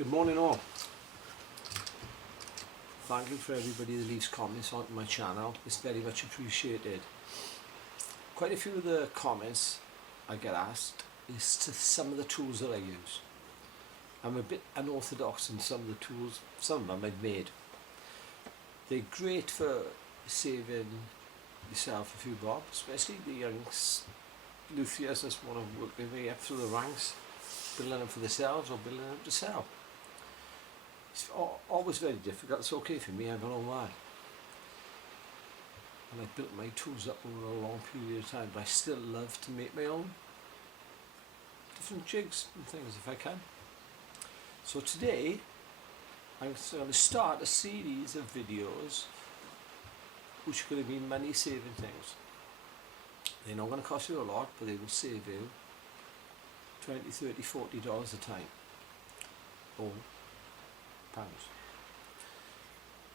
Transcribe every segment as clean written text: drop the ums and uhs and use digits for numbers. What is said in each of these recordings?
Good morning all. Thank you for everybody that leaves comments on my channel. It's very much appreciated. Quite a few of the comments I get asked is to some of the tools that I use. I'm a bit unorthodox in some of the tools, some of them I've made. They're great for saving yourself a few bob, especially the young luthiers that want to work their way up through the ranks, building them for themselves or building them to sell. It's always very difficult. It's okay for me, I don't know why. And I've built my tools up over a long period of time, but I still love to make my own different jigs and things if I can. So today I'm going to start a series of videos which are going to be money saving things. They're not going to cost you a lot, but they will save you $20, $30, $40 a time, or pounds.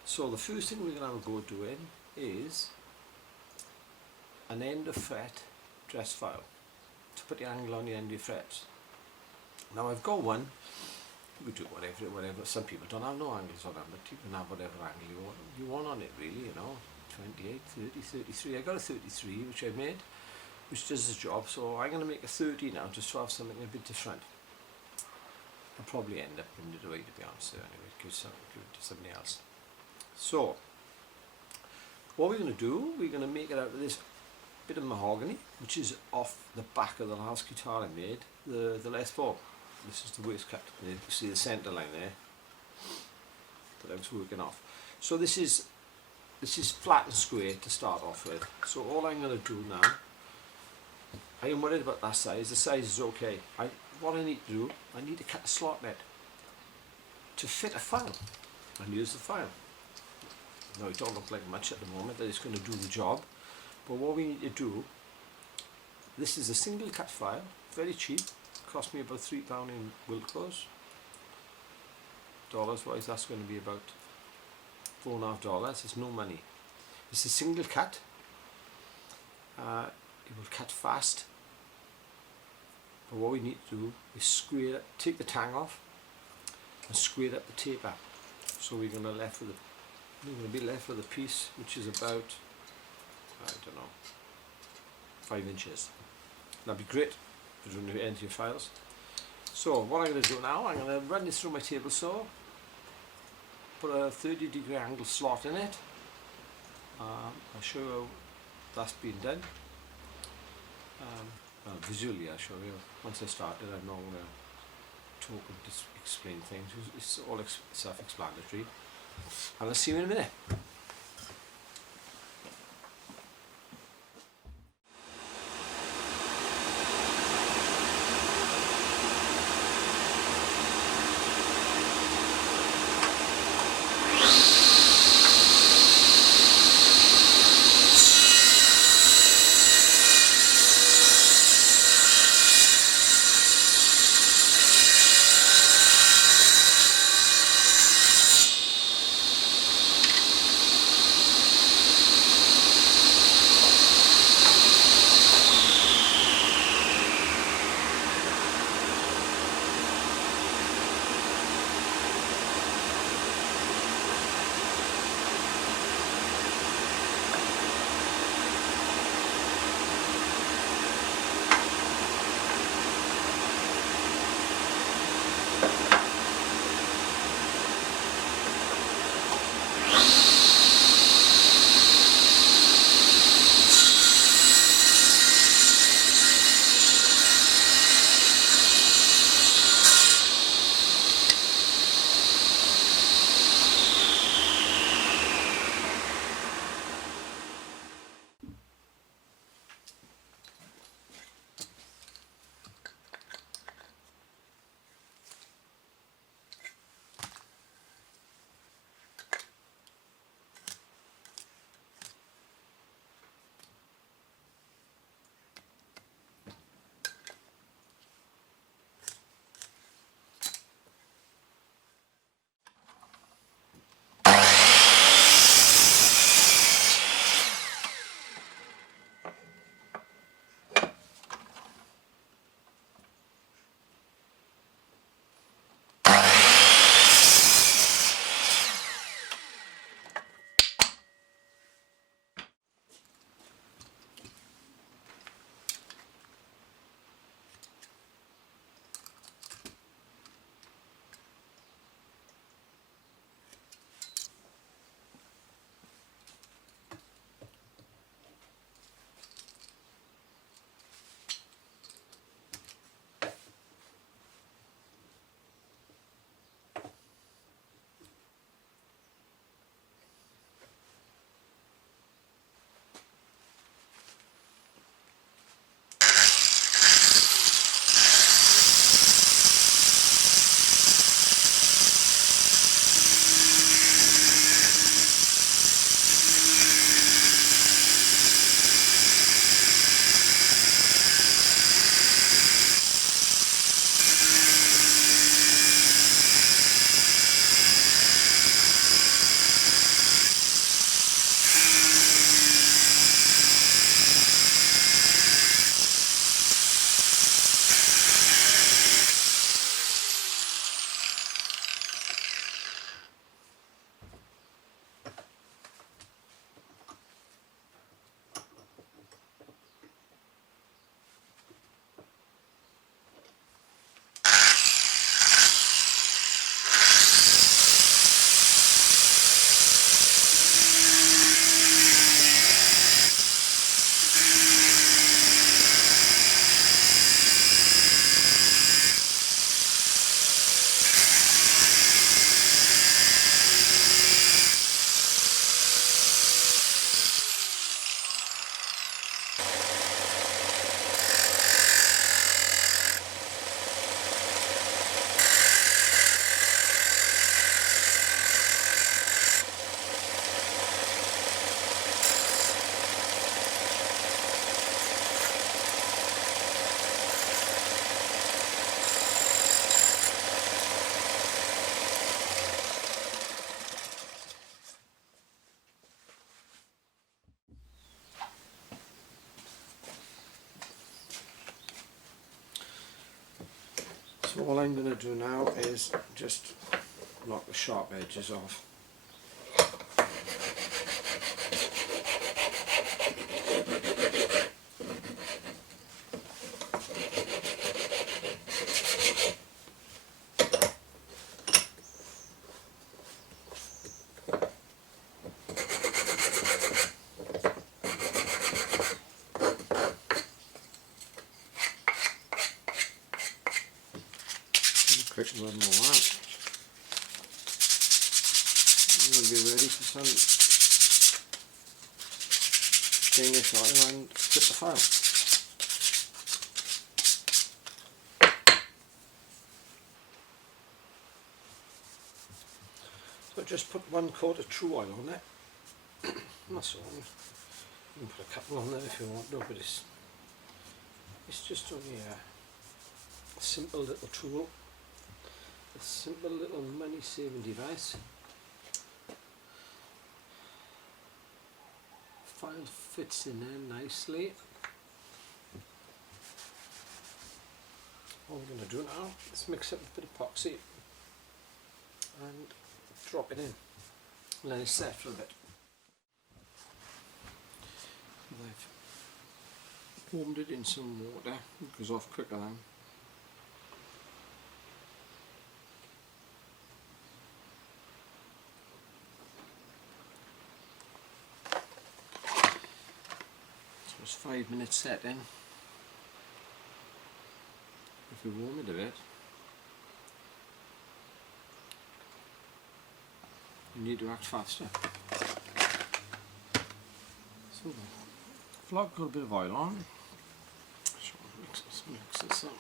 So the first thing we're going to have a go doing is an end of fret dress file to put the angle on the end of your frets. Now I've got one. You do whatever. Some people don't have no angles on them, but you can have whatever angle you want on it, really, you know. 28, 30, 33. I got a 33 which I made, which does the job. So I'm going to make a 30 now, just to have something a bit different. I'll probably end up giving it away, to be honest. So anyway, give it to somebody else. So what we're going to do, we're going to make it out of this bit of mahogany, which is off the back of the last guitar I made, the Les Paul. This is the waist cut. You see the centre line there that I was working off. So this is flat and square to start off with. So all I'm going to do now, I am worried about that size. The size is okay. What I need to do, I need to cut a slot net to fit a file and use the file. Now it don't look like much at the moment that it's going to do the job, but what we need to do, this is a single cut file, very cheap, cost me about £3 in Wilco's. Dollars wise that's going to be about $4.50. It's no money. It's a single cut. It will cut fast. But what we need to do is square, take the tang off and square up the taper. So we're going to be left with a piece which is about, I don't know, 5 inches. That'd be great for doing the end of your files. So what I'm going to do now, I'm going to run this through my table saw, put a 30-degree angle slot in it. I'll show you how that's been done. Well, visually I'll show you. Once I started, I'm not going to talk and explain things. It's all self-explanatory. And I'll see you in a minute. So all I'm going to do now is just knock the sharp edges off. Quick run all that. I'm going to be ready for some stainless oil and fit the file. So just put 1 coat of true oil on it. That's all. You can put a couple on there if you want to, but it's just only a simple little tool. A simple little money saving device. File fits in there nicely. All we're going to do now is mix up a bit of epoxy and drop it in. Let it set for a bit. I've warmed it in some water. It goes off quicker then. It's 5 minutes set in. If we warm it a bit, you need to act faster. So the flog got a bit of oil on. So mix this up.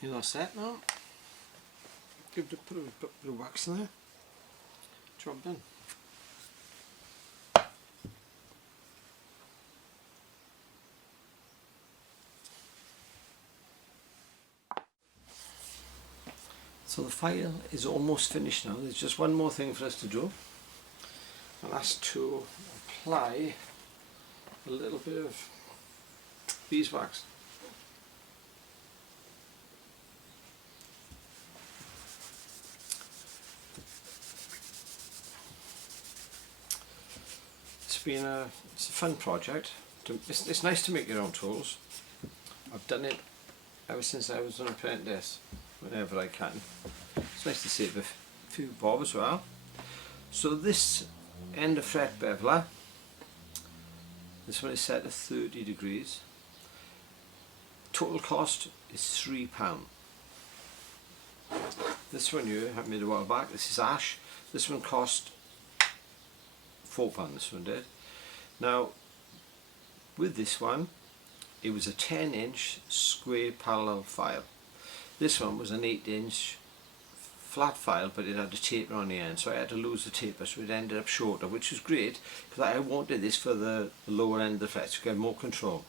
You're all set now. Put a bit of wax in there. Job done. So the file is almost finished now. There's just one more thing for us to do, and that's to apply a little bit of beeswax. It's a fun project. It's nice to make your own tools. I've done it ever since I was an apprentice, whenever I can. It's nice to save a few bob as well. So this end of fret beveler, this one is set at 30 degrees. Total cost is £3. This one here I made a while back. This is ash. This one cost £4. This one did. Now with this one, it was a 10-inch square parallel file. This one was an 8-inch flat file, but it had a taper on the end, so I had to lose the taper, so it ended up shorter, which was great because I wanted this for the lower end of the frets to get more control.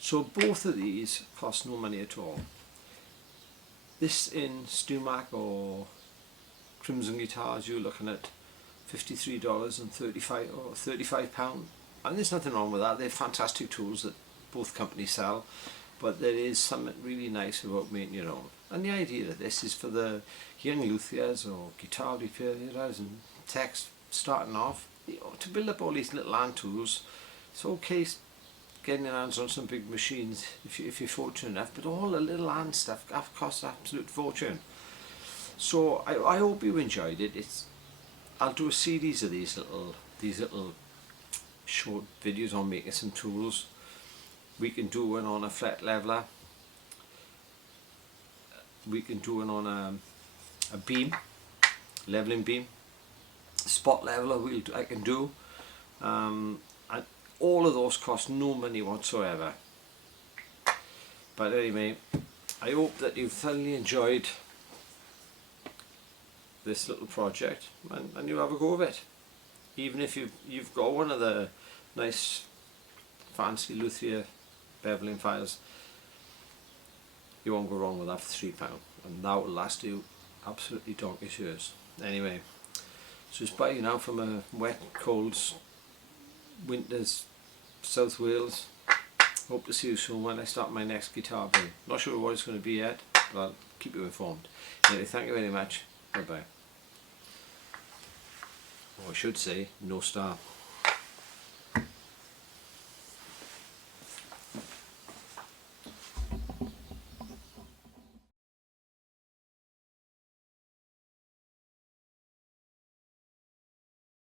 So both of these cost no money at all. This in Stumac or Crimson Guitars, you're looking at $53 and £35, and there's nothing wrong with that. They're fantastic tools that both companies sell, but there is something really nice about making your own. And the idea of this is for the young luthiers or guitar repairers and techs starting off, to build up all these little hand tools. It's okay getting your hands on some big machines if you're fortunate enough, but all the little hand stuff costs an absolute fortune. So I hope you enjoyed it. I'll do a series of these little short videos on making some tools. We can do one on a fret leveler. We can do one on a beam, leveling beam, spot leveler. I can do, and all of those cost no money whatsoever. But anyway, I hope that you've thoroughly enjoyed this little project, and you have a go of it. Even if you've got one of the nice fancy Luthier beveling files, you won't go wrong with that for £3, and that will last you absolutely donkey's years. Anyway, so it's bye now from a wet, cold winter's South Wales. Hope to see you soon when I start my next guitar build. Not sure what it's going to be yet, but I'll keep you informed. Anyway, thank you very much. Bye bye. Or I should say, no star.